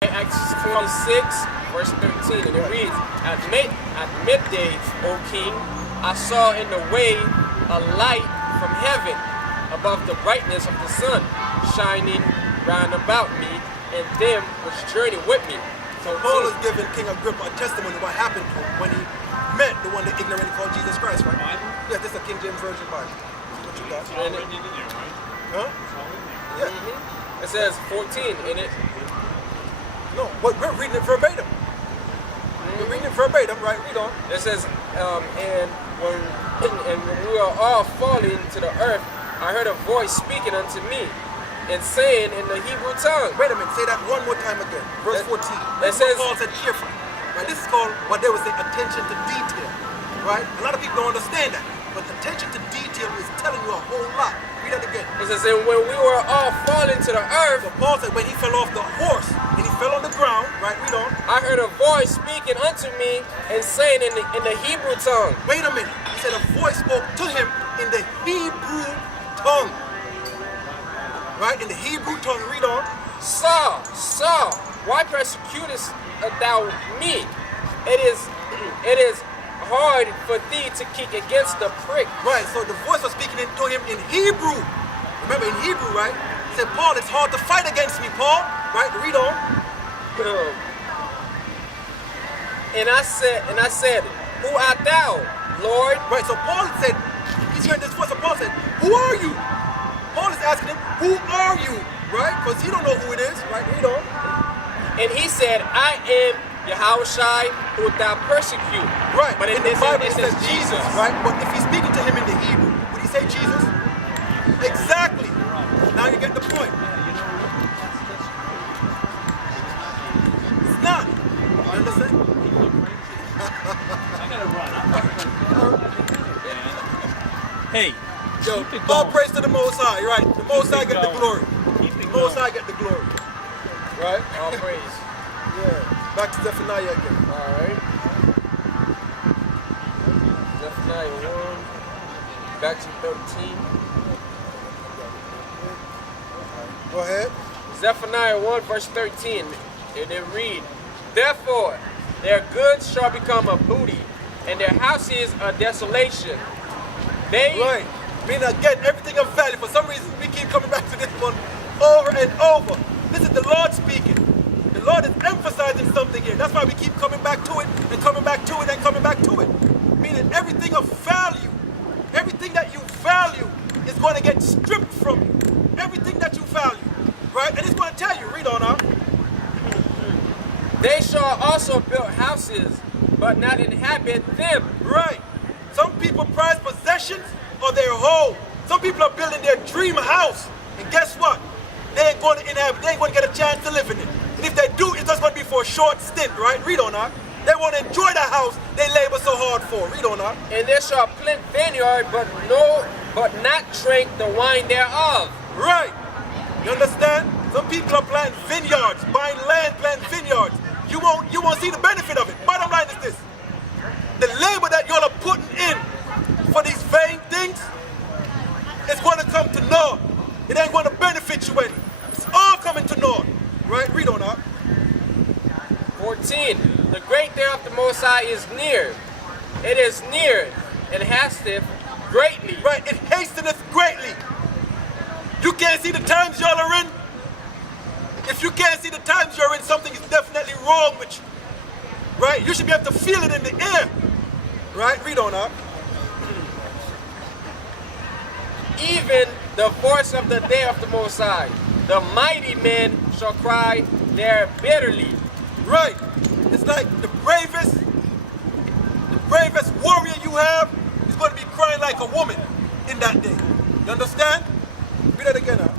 Acts 26, verse 13, and it reads, At midday, O king, I saw in the way a light from heaven, above the brightness of the sun, shining round about me, and them which journeyed with me. So Paul is giving King Agrippa a testimony of what happened to him when he met the one that ignorantly called Jesus Christ, right? Yeah, this is a King James Version Bible. See what you got? It's all written in there, right? Huh? Yeah. It says 14 in it. No, but we're reading it verbatim. We're reading it verbatim, right? Read on. It says, and when we were all falling to the earth, I heard a voice speaking unto me, and saying in the Hebrew tongue. Wait a minute, say that one more time again. Verse 14. It says, Paul said carefully. Right? This is called what they would say attention to detail. Right? A lot of people don't understand that. But attention to detail is telling you a whole lot. Read that again. It says, and when we were all falling to the earth, so Paul said when he fell off the horse and he fell on the ground, right? Read on. I heard a voice speaking unto me and saying in the Hebrew tongue. Wait a minute. He said a voice spoke to him in the Hebrew tongue. Right? In the Hebrew tongue, read on. Saul, Saul, why persecutest thou me? It is hard for thee to kick against the prick. Right, so the voice was speaking to him in Hebrew. Remember, in Hebrew, right? He said, Paul, it's hard to fight against me, Paul. Right, read on. And I said, who art thou, Lord? Right, so Paul said, he's hearing this voice, so Paul said, who are you? Paul is asking him, who are you? Right? Because he don't know who it is. Right? Read on. And he said, I am Yahushai, who thou persecute. Right. But in the Bible it says Jesus. Right? But if he's speaking to him in the Hebrew, would he say Jesus? Exactly. Now you get the point. It's not. You understand? I gotta run. Hey. Yo, all praise to the Most High, right? The Most High get the glory. The Most High get the glory. Right? All praise. Yeah. Back to Zephaniah again. Alright. Zephaniah 1. Back to 13. Go ahead. Zephaniah 1 verse 13. And it read, Therefore their goods shall become a booty, and their houses a desolation. Right. Meaning again, everything of value. For some reason, we keep coming back to this one over and over. This is the Lord speaking. The Lord is emphasizing something here. That's why we keep coming back to it and coming back to it and coming back to it. Meaning everything of value, everything that you value is going to get stripped from you. Everything that you value. Right? And it's going to tell you. Read on now. They shall also build houses, but not inhabit them. Right. Some people prize possessions or their home. Some people are building their dream house. And guess what? They ain't going to inhabit, they ain't going to get a chance to live in it. And if they do, it's just going to be for a short stint, right? Read on that. They want to enjoy the house they labor so hard for. Read on that. And they shall plant vineyard, but not drink the wine thereof. Right. You understand? Some people are planting vineyards, buying land, planting vineyards. You won't see the benefit of it. Bottom line is this. The labor that y'all are putting in for these vain things, it's going to come to naught. It ain't going to benefit you any. It's all coming to naught. Right? Read on that. 14. The great day of the Most High is near. It is near, and hasteth greatly. Right? It hasteneth greatly. You can't see the times y'all are in. If you can't see the times you're in, something is definitely wrong with you. Right? You should be able to feel it in the air. Right? Read on up. Even the voice of the day of the Most High, the mighty men shall cry there bitterly. Right. It's like the bravest warrior you have is going to be crying like a woman in that day. You understand? Read that again now.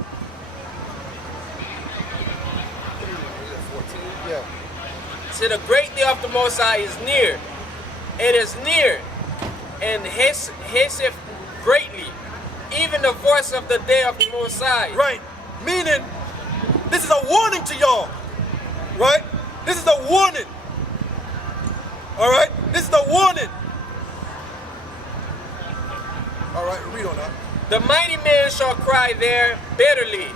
14. Yeah. See, the great day of the Most High is near. It is near, and hasteth greatly. Even the voice of the day of the Most High. Right. Meaning, this is a warning to y'all. Right? This is a warning. Alright? This is a warning. Alright, read on that. The mighty men shall cry there bitterly.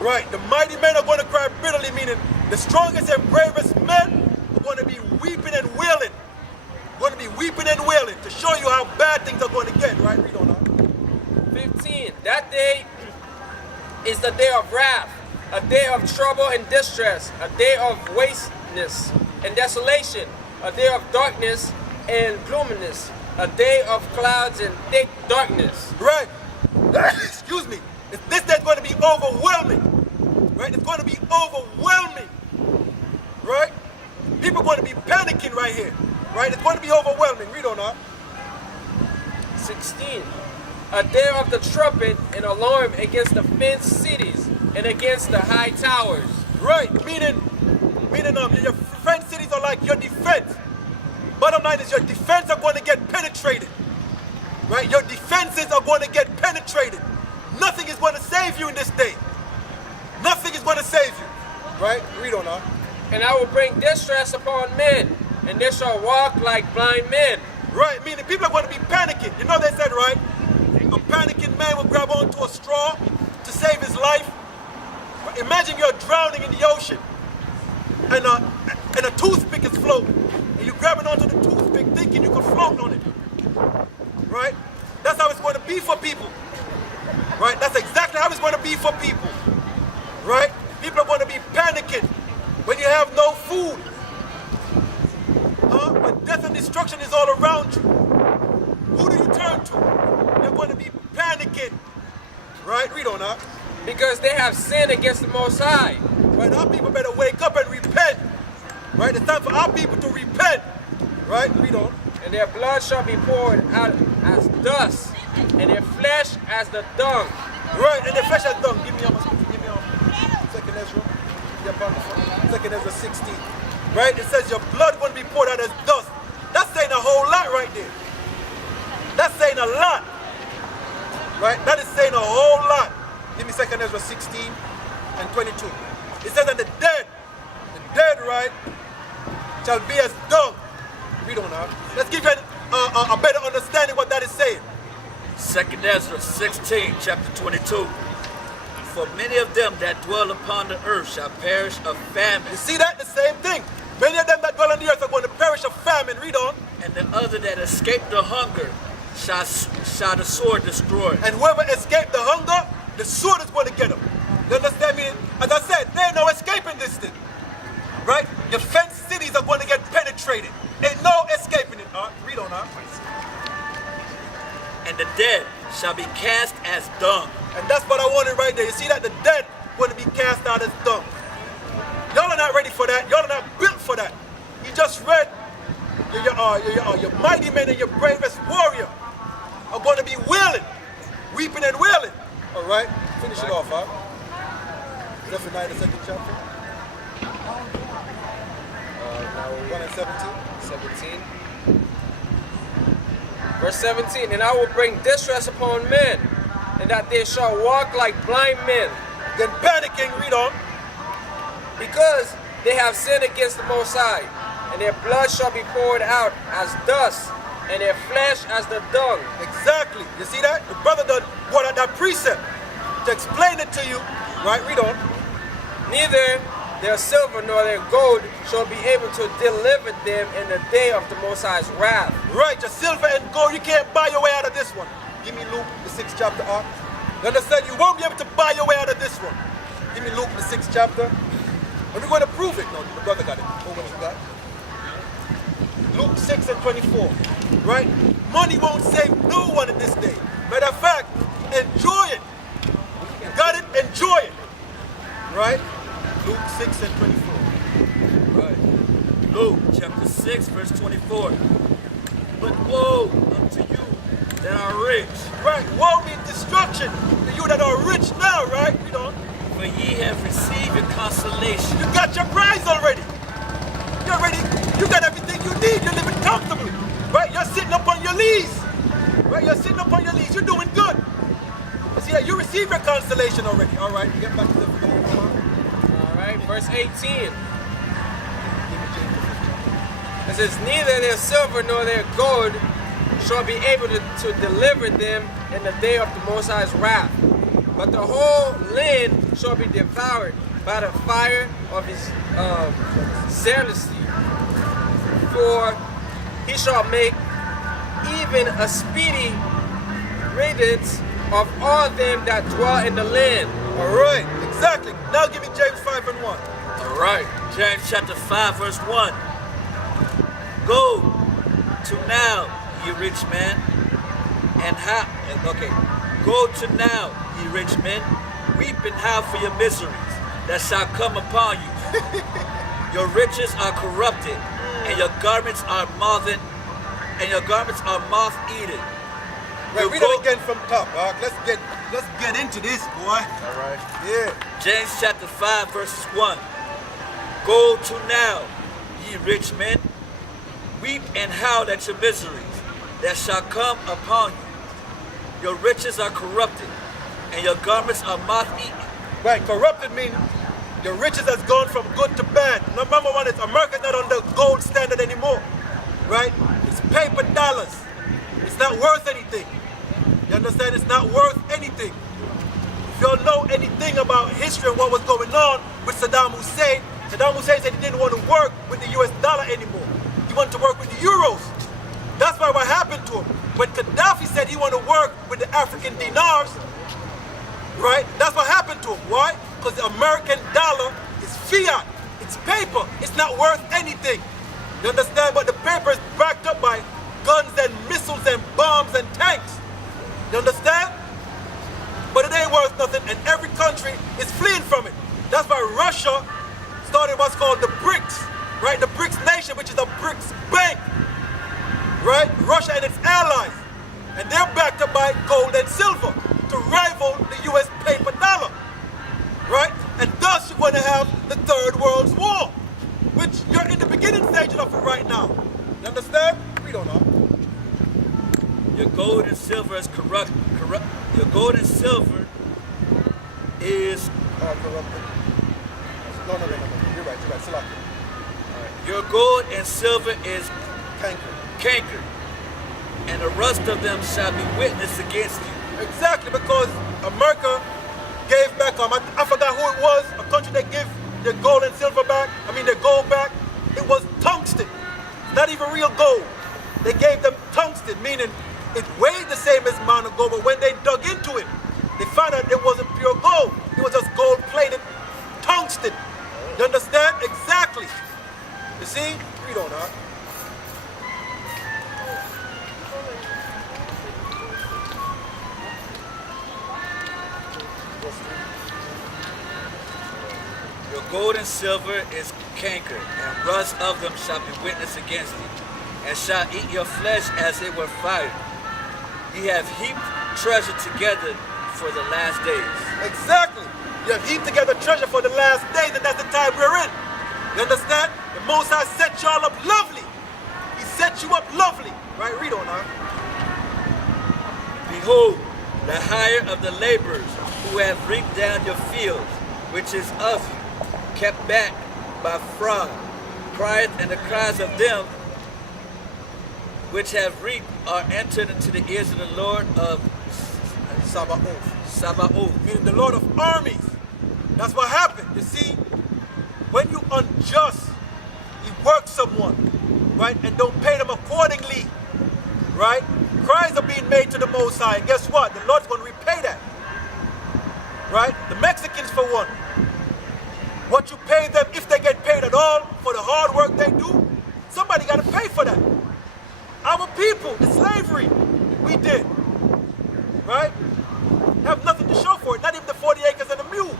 Right. The mighty men are going to cry bitterly, meaning The strongest and bravest men are going to be weeping and wailing. Going to be weeping and wailing to show you how bad things are going to get, right? Read on now. 15. That day is the day of wrath, a day of trouble and distress, a day of wasteness and desolation, a day of darkness and gloominess, a day of clouds and thick darkness. Right. Excuse me. This day's going to be overwhelming. Right? It's going to be overwhelming. Right? People are going to be panicking right here. Right? It's going to be overwhelming. Read on now. 16. A day of the trumpet and alarm against the fenced cities and against the high towers. Right. Meaning your fenced cities are like your defense. Bottom line is your defense are going to get penetrated. Right? Your defenses are going to get penetrated. Nothing is going to save you in this day. Nothing is going to save you. Right? Read on now. And I will bring distress upon men, and they shall walk like blind men. Right, meaning people are going to be panicking. You know they said, right? A panicking man will grab onto a straw to save his life. Imagine you're drowning in the ocean and a toothpick is floating. And you're grabbing onto the toothpick thinking you can float on it. Right? That's how it's going to be for people. Right? That's exactly how it's going to be for people. Right? People are going to be panicking when you have no food. When death and destruction is all around you. Who do you turn to? You're going to be panicking. Right? Read on that. Because they have sinned against the Most High. Right? Our people better wake up and repent. Right? It's time for our people to repent. Right? Read on. And their blood shall be poured out as dust, and their flesh as the dung. Right, and their flesh as dung. Give me Second Ezra. Second Ezra 16. Right? It says your blood going to be poured out as dust. That's saying a whole lot right there. That's saying a lot. Right? That is saying a whole lot. Give me Second Ezra 16 and 22. It says that the dead, right, shall be as dung. Read on now. Let's give you a better understanding what that is saying. Second Ezra 16, chapter 22. For many of them that dwell upon the earth shall perish of famine. You see that? The same thing. Many of them that dwell on the earth are going to perish of famine. Read on. And the other that escape the hunger shall the sword destroy. And whoever escaped the hunger, the sword is going to get them. You understand me? As I said, there ain't no escaping this thing. Right? Your fenced cities are going to get penetrated. Ain't no escaping it. Read on now. And the dead shall be cast as dung. And that's what I wanted right there. You see that? The dead going to be cast out as dung. Y'all are not ready for that. Y'all are not built for that. You just read your mighty men and your bravest warrior are going to be wailing, weeping and wailing. All right, finish it off, huh? Zephaniah, the second chapter. Now 1 and 17. 17. Verse 17. And I will bring distress upon men, and that they shall walk like blind men. Then panicking, read on. Because they have sinned against the Most High, and their blood shall be poured out as dust, and their flesh as the dung. Exactly. You see that? The brother done brought out that precept to explain it to you. Right? Read on. Neither their silver nor their gold shall be able to deliver them in the day of the Most High's wrath. Right. Your silver and gold, you can't buy your way out of this one. Give me Luke, the 6th chapter. You understand? You won't be able to buy your way out of this one. Give me Luke, the 6th chapter. And we're going to prove it. No, the brother got it. Oh, what you got? Luke 6 and 24. Right? Money won't save no one in this day. Matter of fact, enjoy it. You got it? Enjoy it. Right? Luke 6 and 24. Right. Luke chapter 6, verse 24. But woe unto you that are rich. Right? Woe means destruction to you that are rich now, right? Read on. For ye have received your consolation. You got your prize already. You're ready. You got everything you need. You're living comfortably. Right? You're sitting up on your lease. Right? You're sitting up on your lease. You're doing good. You see that? You received your consolation already. All right. Get back to the All right. Verse 18. It says, neither their silver nor their gold shall be able to deliver them in the day of the Most High's wrath. But the whole land shall be devoured, by the fire of his zealousy. For he shall make even a speedy riddance of all them that dwell in the land. All right, exactly. Now give me James 5 and 1. All right, James chapter 5, verse 1. Go to now, ye rich men, and how, okay, go to now, ye rich men, weep and howl for your miseries that shall come upon you. Your riches are corrupted, and your garments are moth-eaten. Right, read it again from top, Mark. Let's get into this, boy. All right. Yeah. James chapter 5, verses 1. Go to now, ye rich men, weep and howl at your miseries that shall come upon you. Your riches are corrupted, and your garments are moth-eaten. Right, corrupted means your riches has gone from good to bad. Number one is America's not on the gold standard anymore. Right? It's paper dollars. It's not worth anything. You understand? It's not worth anything. If you don't know anything about history and what was going on with Saddam Hussein said he didn't want to work with the US dollar anymore. He wanted to work with the euros. That's why what happened to him. When Gaddafi said he wanted to work with the African dinars, right? That's what happened to him. Why? Because the American dollar is fiat. It's paper. It's not worth anything. You understand? But the paper is backed up by guns and missiles and bombs and tanks. You understand? But it ain't worth nothing, and every country is fleeing from it. That's why Russia started what's called the BRICS, right? The BRICS nation, which is a BRICS bank, right? Russia and its allies. And they're backed up by gold and silver to rival the US paper dollar, right? And thus you're going to have the Third World War, which you're in the beginning stage of it right now. You understand? We don't know. Your gold and silver is corrupt. Your gold and silver is corrupted. No. You're right. Select it. Your gold and silver is Canker. And the rust of them shall be witness against you. Exactly, because America gave back, I forgot who it was, a country that gave their gold and silver back, their gold back. It was tungsten, not even real gold. They gave them tungsten, meaning it weighed the same as amount of gold, but when they dug into it, they found out it wasn't pure gold. It was just gold-plated tungsten. You understand? Exactly. You see? Read on, huh? Your gold and silver is canker, and rust of them shall be witness against thee, and shall eat your flesh as it were fire. Ye have heaped treasure together for the last days. Exactly. You have heaped together treasure for the last days, and that's the time we're in. You understand? The Most High set y'all up lovely. He set you up lovely. Right? Read on now. Behold, the hire of the laborers who have reaped down your fields, which is of you, kept back by fraud, crieth, and the cries of them which have reaped are entered into the ears of the Lord of Sabaoth. Meaning the Lord of armies. That's what happened. You see, when you unjust, you work someone, right, and don't pay them accordingly, right? Cries are being made to the Most High, and guess what? The Lord's going to repay that, right? The Mexicans, for one. What you pay them, if they get paid at all for the hard work they do, somebody got to pay for that. Our people, the slavery we did, right? Have nothing to show for it, not even the 40 acres and a mule.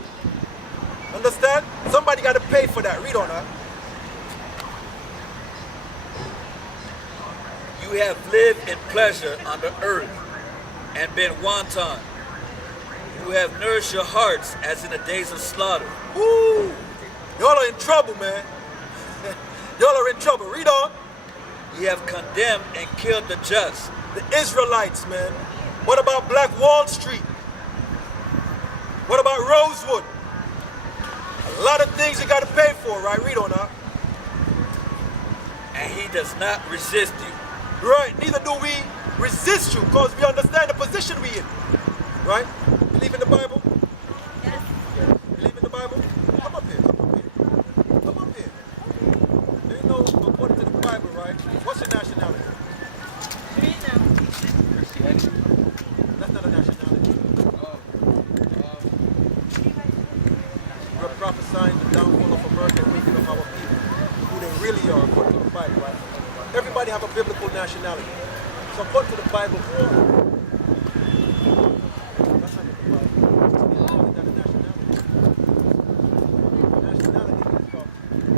Understand? Somebody got to pay for that. Read on that. You have lived in pleasure on the earth and been wanton. You have nourished your hearts as in the days of slaughter. Woo! Y'all are in trouble, man. Y'all are in trouble. Read on. You have condemned and killed the just. The Israelites, man. What about Black Wall Street? What about Rosewood? A lot of things you got to pay for, right? Read on now. And he does not resist you. Right, neither do we resist you, because we understand the position we in. Right? Believe in the Bible? Yes. Believe in the Bible? Come on, Bible, right? Everybody have a biblical nationality. So according to the Bible,